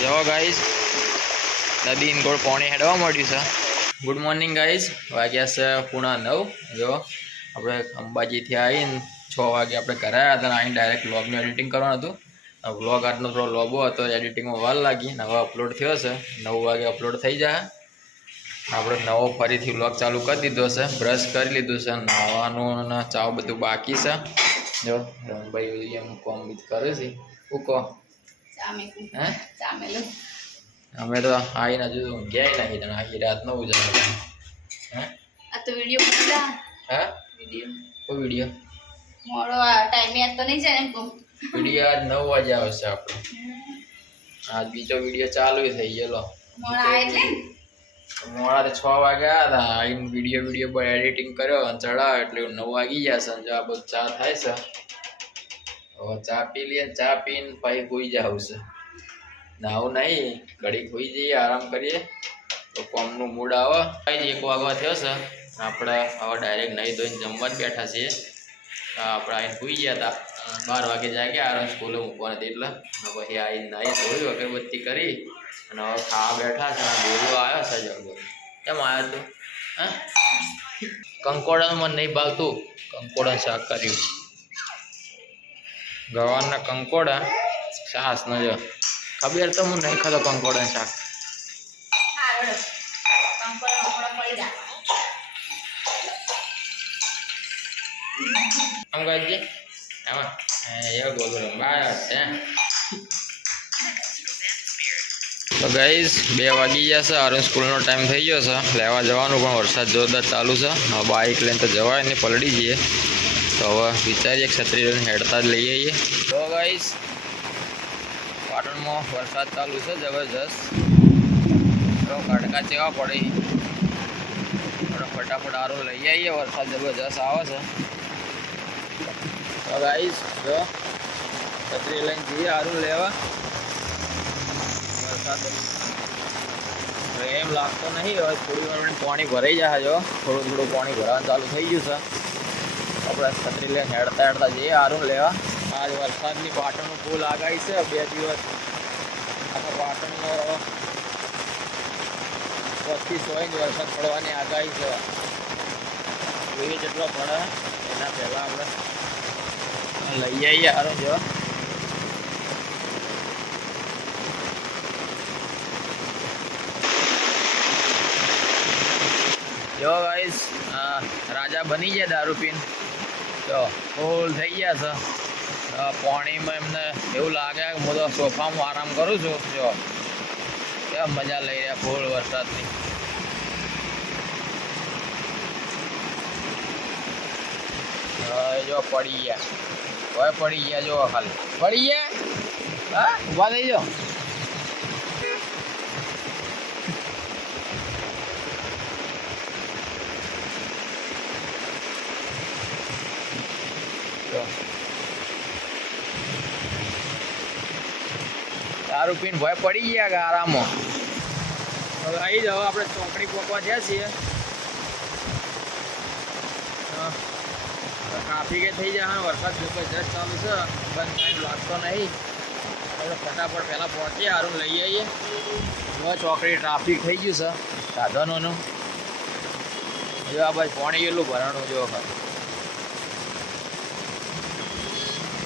જો ગાઈઝ નદી ગોળ પાણી હેડવા મળ્યું છે. ગુડ મોર્નિંગ ગાઈઝ, વાગ્યા છે 9:30. જો આપણે અંબાજીથી આવીને 6 વાગે આપણે ઘરે આવ્યા હતા. આવીને ડાયરેક્ટ વ્લોગનું એડિટિંગ કરવાનું હતું. વ્લોગ આજનો થોડો લોબો હતો, એડિટિંગમાં વાર લાગી. હવે અપલોડ થયો છે, 9 વાગે અપલોડ થઈ જાય. આપણે નવો ફરીથી વ્લોગ ચાલુ કરી દીધો છે. બ્રશ કરી લીધું છે, નાહવાનું અને ચાવ બધું બાકી છે. જો રમભાઈ એમ કોમ બીજ કરે છે. શું કહો? અમે તો આવીને હજુ ગયા નહીં, આખી રાત નો ઉજાગર. આ તો વિડિયો મોડા. હા વિડિયો કોઈ વિડિયો મોડો આ ટાઈમે યાદ તો નહીં જાય એમ કહું. વિડિયો આજ 9 વાગે આવશે. આપણો આજ બીજો વિડિયો ચાલુ થઈ ગયેલો. મોડા એટલે મોડા તો 6 વાગે આવ્યા હતા. આવીને વિડિયો પર એડિટિંગ કર્યો અને ચડાવ્યો એટલે 9 વાગી ગયા છે. જો આ બધું ચા થાય છે. હવે ચા પી લઈએ, ચા પીને પછી હોઈ જાવ છે. નાવું નહીં, ઘડીક હોઈ જઈએ, આરામ કરીએ તો કોમનું મૂડ આવે. 1 વાગવા થયો છે. આપણે હવે ડાયરેક્ટ નહીં ધોઈને જમવા જ બેઠા છીએ. આપણે આવીને હોઈ ગયા હતા. 12 વાગે જાગ્યા, આરામ સ્કૂલે મૂકવા નથી એટલે પછી આવીને નાહી ધોઈ અગરબત્તી કરી અને હવે ખાવા બેઠા છે. બોલો આવ્યો છે જબરો. કેમ આવ્યો તું? હા, કંકોડામાં નહીં ભાવતું. કંકોડા શાક કર્યું, ગવારના કંકોડા છાસ ન જો ખબર તો હું નહીં ખાતો કંકોડા શાક. આમ ગાજી આમાં એ બોલો બસ. તો ગાઈઝ 2 વાગી ગયા છે. અરુણ સ્કૂલનો ટાઈમ થઈ ગયો છે, લેવા જવાનું. પણ વરસાદ જોરદાર ચાલુ છે. હવે બાઇક લઈને તો જવાય ને, પલળી જઈએ. તો હવે વિચારીએ છત્રી લઈને હેડતા જ લઈ આવીએ. તો ગાઈઝ પાટણમાં વરસાદ ચાલુ છે જબરજસ્ત. તો કડકા ચેવા પડે, ફટાફટ આરું લઈ આવીએ. વરસાદ જબરજસ્ત આવે છે. તો ગાઈઝ જો છત્રી લઈને જઈએ આરું લેવા. વરસાદ એમ લાગતો નહીં. હવે થોડી વાર પાણી ભરાઈ જાય. જો થોડું પાણી ભરાવાનું ચાલુ થઈ ગયું છે. આપણે છત્રી લઈને હેડતા જઈએ આરું લેવા. આજ વરસાદની પાટણનું ફૂલ આગાહી છે. 2 દિવસ આખા પાટણનો 25 ઇંચ વરસાદ પડવાની આગાહી છે. જોઈએ જેટલો પડે એના પહેલાં આપણે લઈ આવીએ આરું. જો ગાઈસ રાજા બની ગયા દારૂ પીને. જો ફૂલ થઈ ગયા છે. પાણીમાં એમને એવું લાગે કે હું તો સોફામાં આરામ કરું છું. જો કેમ મજા લઈ રહ્યા ફૂલ વરસાદની. જો પડી ગયા, હવે પડી ગયા. જો ખાલી પડી ગયા. હા, ઊભા થઈ જાઓ. દારૂ પીને ભય પડી ગયા કે આરામમાં. હવે આવી જાવ, આપણે ચોકડી પહોંચવા થયા છીએ. ટ્રાફિક થઈ જાય. વરસાદ જબરજસ્ત ચાલુ છે, બંધ ટાઈમ લાગતો નહીં. આપણે ફટાફટ પહેલાં પહોંચીએ, સારું લઈ આવીએ. હવે ચોકડી ટ્રાફિક થઈ ગયું છે સાધનોનું. જો આ બાજુ પાણી કેટલું ભરાણું. જો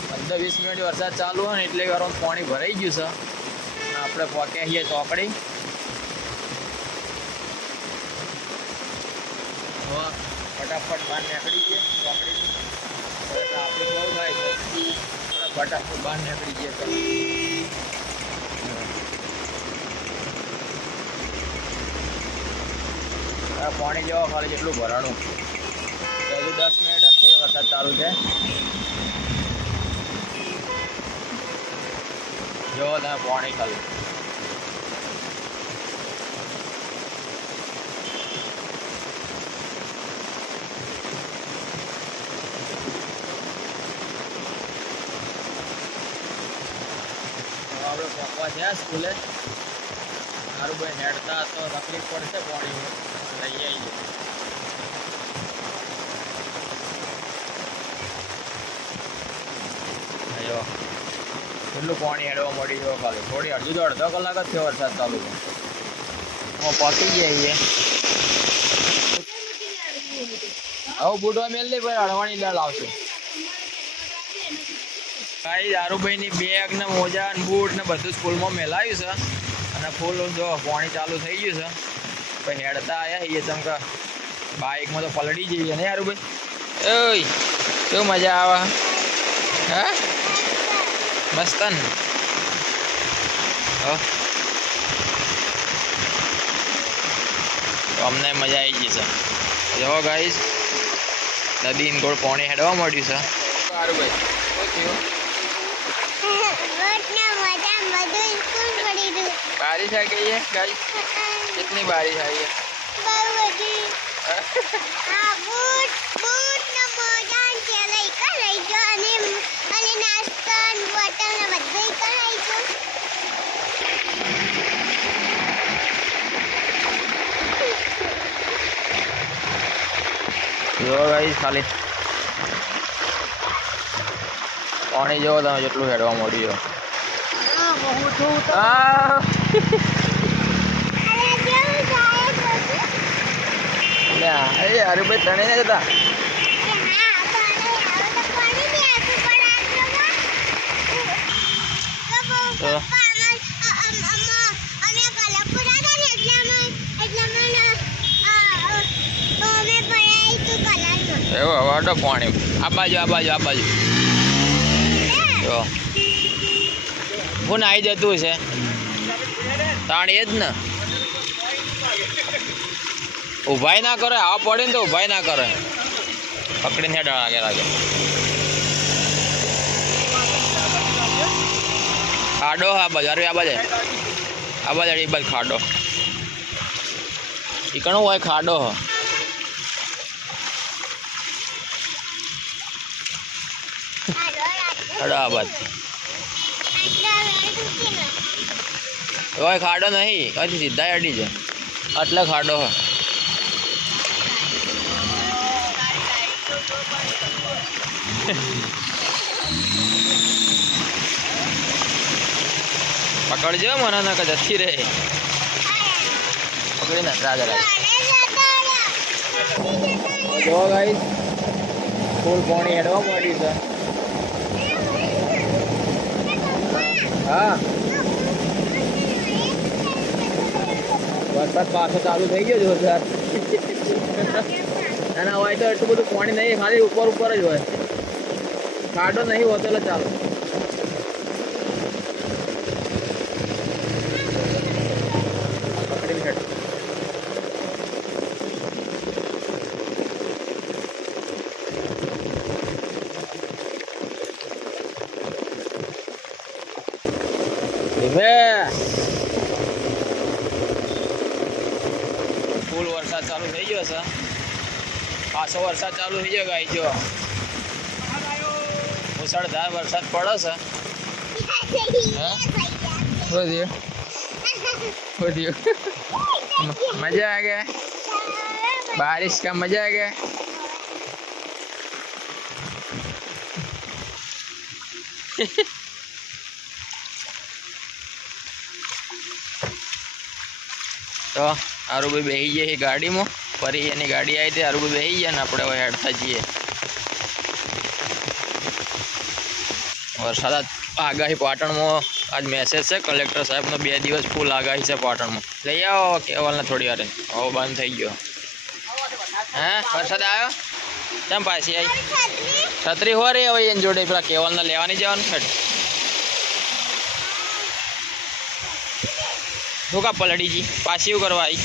15-20 મિનિટ વરસાદ ચાલુ હોય ને એટલે વારમાં પાણી ભરાઈ ગયું છે. આપણે પહોંચ્યા છીએ ચોકડી. હવે ફટાફટ બહાર નીકળી જઈએ ચોકડીથી. ટ્રાફિક બહુ થાય છે, ફટાફટ બહાર નીકળી જઈએ. પાણી જેવા ખાલી કેટલું ભરાણું. હજુ 10 મિનિટ જ થઈ વરસાદ ચાલુ છે. જો તમે પાણી ખાલી આપણે પહોંચવા થયા સ્કૂલે. સારું ભાઈ હેડતા તો તકલીફ પડશે. પાણી લઈ આવીએ. કેટલું પાણી હેડવા મળી ગયો ખાલી થોડી અડધો કલાક જ થયો વરસાદ ચાલુ છે પકી જઈએ હવે બુટવા મેલ દે ભાઈ અડવાની દાળ આવશે ભાઈ દારૂભાઈની બેગ ને મોજા ને બૂટ ને બધું સ્કૂલમાં મેલાવ્યું છે અને ફૂલ જો પાણી ચાલુ થઈ ગયું છે પછી હેડતા આવ્યા એ ચમકા બાઇકમાં તો પલળી જઈએ ને દારૂભાઈ ઓય શું મજા આવે હા મસ્ત ને અમને મજા આવી ગઈ છે જો ગાઈસ નદી ગોળ પાણી હેડવા મળ્યું છે સારું ભાઈ શું થયું बारिश आ गई है गाइस कितनी बारिश आई है જો ગાઈસ ખાલી પાણી જો તમે જેટલું હેડવા મળ્યું અરે યાર ભાઈ ત્રણે ને જતા એવું વાટો પાણી આ બાજુ જો હું નાઈ જતું છે તાણી એ જ ને ઉભાઈ ના કરે આવા પડે ને તો ઉભાઈ ના કરે પકડીને હેડ લાગે ખાડો આ બાજુ અરે આ બાજુ એ બાજુ ખાડો એ કણું હોય ખાડો ખાડો આ બાજુ ખાડો નહીં હજી સીધા અડી છે એટલે ખાડો હ પકડજો મને ના કે જતી રહે પકડી ના રાજા જો ગાઈસ ફૂલ પાણી હેડવા મળ્યું છે હા વરસાદ પાછો ચાલુ થઈ ગયો જોરદાર ના હોય તો એટલું બધું પાણી નહીં ખાલી ઉપર જ હોય ખાડો નહીં હોતો એટલે ચાલો પકડીને હેડ ફૂલ વરસાદ ચાલુ થઈ ગયો છે પાછો વરસાદ ચાલુ થઈ ગયો ગાઈ જો મુસળધાર વરસાદ પડે છે मजा आ गया बारिश का मजा आ गया तो आरुभाई बेही जाए गाड़ी में फरी एनी गाड़ी आई थी आरुभाई बेही जाए अपने वो हेडता जाइए वरसाद आगाही पाटण में आज मैसेज है कलेक्टर साहब नो 2 दिवस फूल आगाही से पाटण में लई आओ केवल ने थोड़ी वार हव बंद थी गयो हाँ वरसाद आयो केम पासी आई छतरी हो रही हवे एन जोड़े पेला केवल ने लेवानी जवानुं छे શું કા પલડીજી પાછી એવું કરવા આવી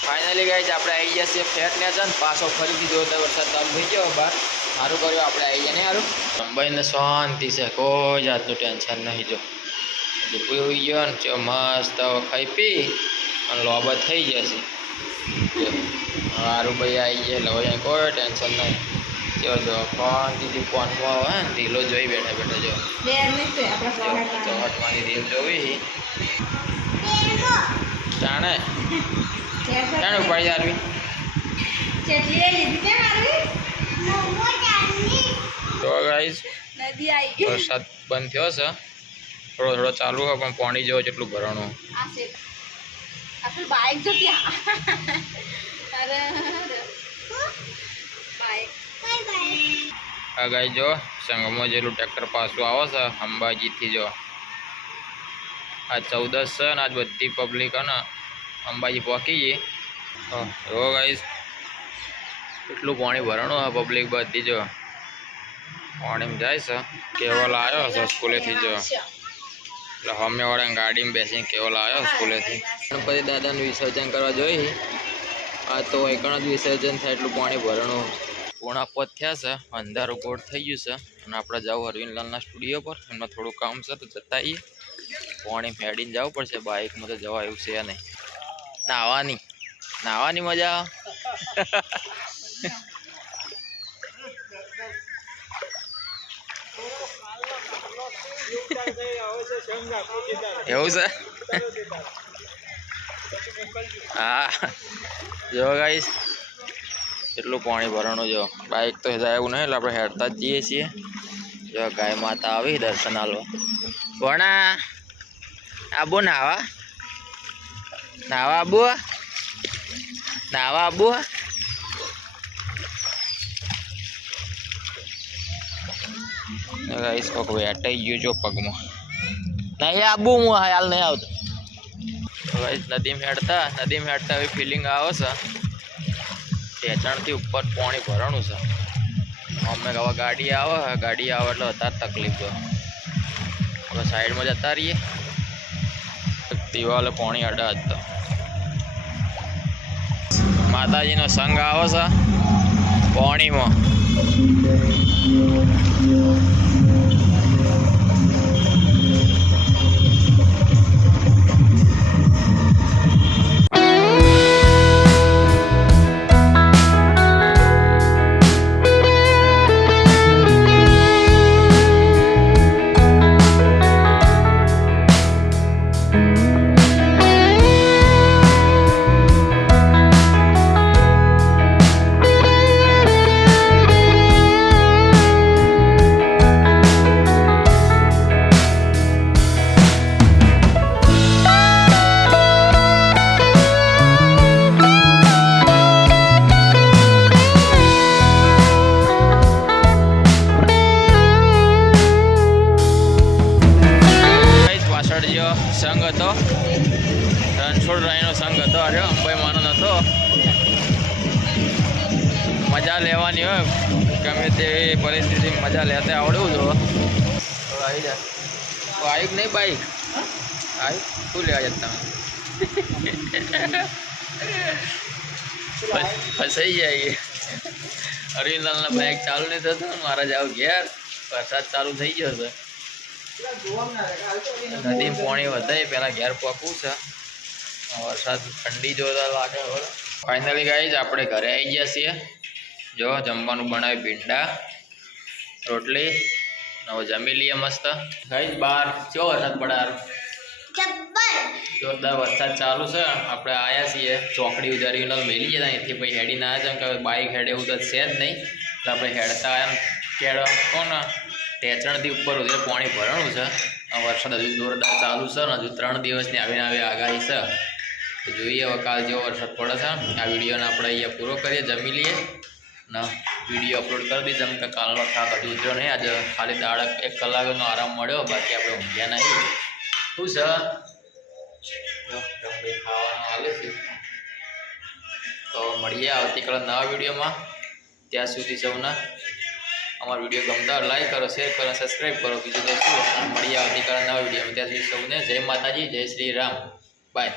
ફાઇનલી ગાઈસ આપણે આવી ગયા છીએ ફ્લેટ ને છે ને પાછો ફરીથી જોરદાર વરસાદ ચાલુ થઈ ગયો બહાર સારું કર્યું આપણે આવી ગયા ને સારું સંભાઈને શાંતિ છે કોઈ જાતનું ટેન્શન નહીં જો દીપુ હોઈ ગયો ને જો મસ્ત ખાઈ પી અને લોબત થઈ જશે જો સારું ભાઈ આવી ગયા એટલે હવે કોઈ ટેન્શન નહીં જો જો શાંતિથી ફોનમાં આવે ને રીલો જોઈ બેઠા બેઠા જો ચોહટમાંની રીલ જોવી જાણે જાણે ઉપાડી આરવી તો ગાઈસ નદી આવી વરસાદ બંધ થયો છે, થોડો થોડો ચાલુ હોય પણ પાણી જેવો જેટલું ભરણું. આ છે આપણે બાઈક જો ત્યાં અરે બાઈક આ ગાય જો સંગમમાં જેટલું ટ્રેક્ટર પાછું આવે છે અંબાજીથી. જો આ 14 છે ને આજ બધી પબ્લિક ને અંબાજી પહોંચી ગઈ. જો ગાઈસ એટલું પાણી ભરણું આ પબ્લિક બધી. જો પાણીમાં જાય છે. કેવલ આવ્યો છે સ્કૂલેથી. જો એટલે સામેવાળા ગાડીમાં બેસીને કેવલ આવ્યો સ્કૂલેથી. ગણપતિ દાદાનું વિસર્જન કરવા જોઈ. આ તો એકણ જ વિસર્જન થાય એટલું પાણી ભરણું. પોણા 5 થયા છે, અંધારું ગોળ થઈ ગયું છે અને આપણે જાવ અરવિંદલાલના સ્ટુડિયો પર. એમાં થોડું કામ છે તો જતા આવીએ. પાણી ફેડીને જવું પડશે, બાઇકમાં તો જવા એવું છે નહીં. નાહવાની મજા આવે. એવું છે. હા જો ગાઈસ એટલું પાણી ભરણું. જો બાઇક તો જાય એવું નહીં એટલે આપણે હેડતા જ જઈએ છીએ. જો ગાય માતા આવી દર્શન આલવા. ભણા આબુ નાવા આબુ ગાઈસ કોક વેટાઈ ગયું જો પગમાં. નહીં આબુ હું હાલ નહીં આવતો. ગાઈસ નદીમાં હેડતા એવી ફિલિંગ આવે છે. ટેચણથી ઉપર પાણી ભરણું છે. અમે હવે ગાડી આવે એટલે વધારે તકલીફ છે. હવે સાઈડમાં જતા રહીએ. દિવાલે પાણી અડા હતા. માતાજીનો સંઘ આવે છે પાણીમાં. સંઘ હતો રણછોડરાયનો સંઘ હતો. અરે અંબાઈ માનો નતો. મજા લેવાની હોય ગમે તેવી પરિસ્થિતિમાં મજા લેતા આવડવું જો. આવી જા બાઈક નહીં બાઈક શું લેવા જતા ફસાઈ જાય. અરવિંદલાલના બાઈક ચાલુ નહીં થતું. મારા જાવ ઘેર વરસાદ ચાલુ થઈ ગયો છે. નદી પાણી વધારે પેલા ઘેર પકવું છે. વરસાદ ઠંડી જોરદાર લાગે. ફાઇનલી ગાઈઝ આપણે ઘરે આવી ગયા છીએ. જો જમવાનું બનાવી ભીંડા રોટલી હવે જમી લઈએ મસ્ત. ગાઈઝ બહાર કેવો વરસાદ પડાર જોરદાર વરસાદ ચાલુ છે. આપણે આવ્યા છીએ ચોકડી ઉજારી મેલી જતા અહીંથી પછી હેડીને આવ્યા છે કે બાઇક હેડે એવું તો છે જ નહીં. એટલે આપણે હેડતા એમ કેળો કોને ટેચણથી ઉપર ઉધે પાણી ભરણું છે. વરસાદ હજુ જોરદાર ચાલુ છે ને હજુ 3 દિવસની આવીને આગાહી છે. તો જોઈએ હવે કાલ જેવો વરસાદ પડે છે. આ વિડીયોને આપણે અહીંયા પૂરો કરીએ, જમી લઈએ ને વિડીયો અપલોડ કરી દઈએ. જેમ કે કાલનો થાક હજુ ઉતર્યો નહીં. આજે ખાલી 1 કલાકનો આરામ મળ્યો, બાકી આપણે ઊંઘ્યા નહીં. શું છે ખાવાનું હાલે છે. તો મળીએ આવતીકાલે નવા વિડીયોમાં. ત્યાં સુધી સૌના અમારો વિડીયો ગમતા હોય લાઈક કરો, શેર કરો, સબસ્ક્રાઈબ કરો. બીજું તો શું મળીએ આવતીકાલે નવા વિડીયોમાં. ત્યાં સુધી સૌને જય માતાજી, જય શ્રી રામ. બાય.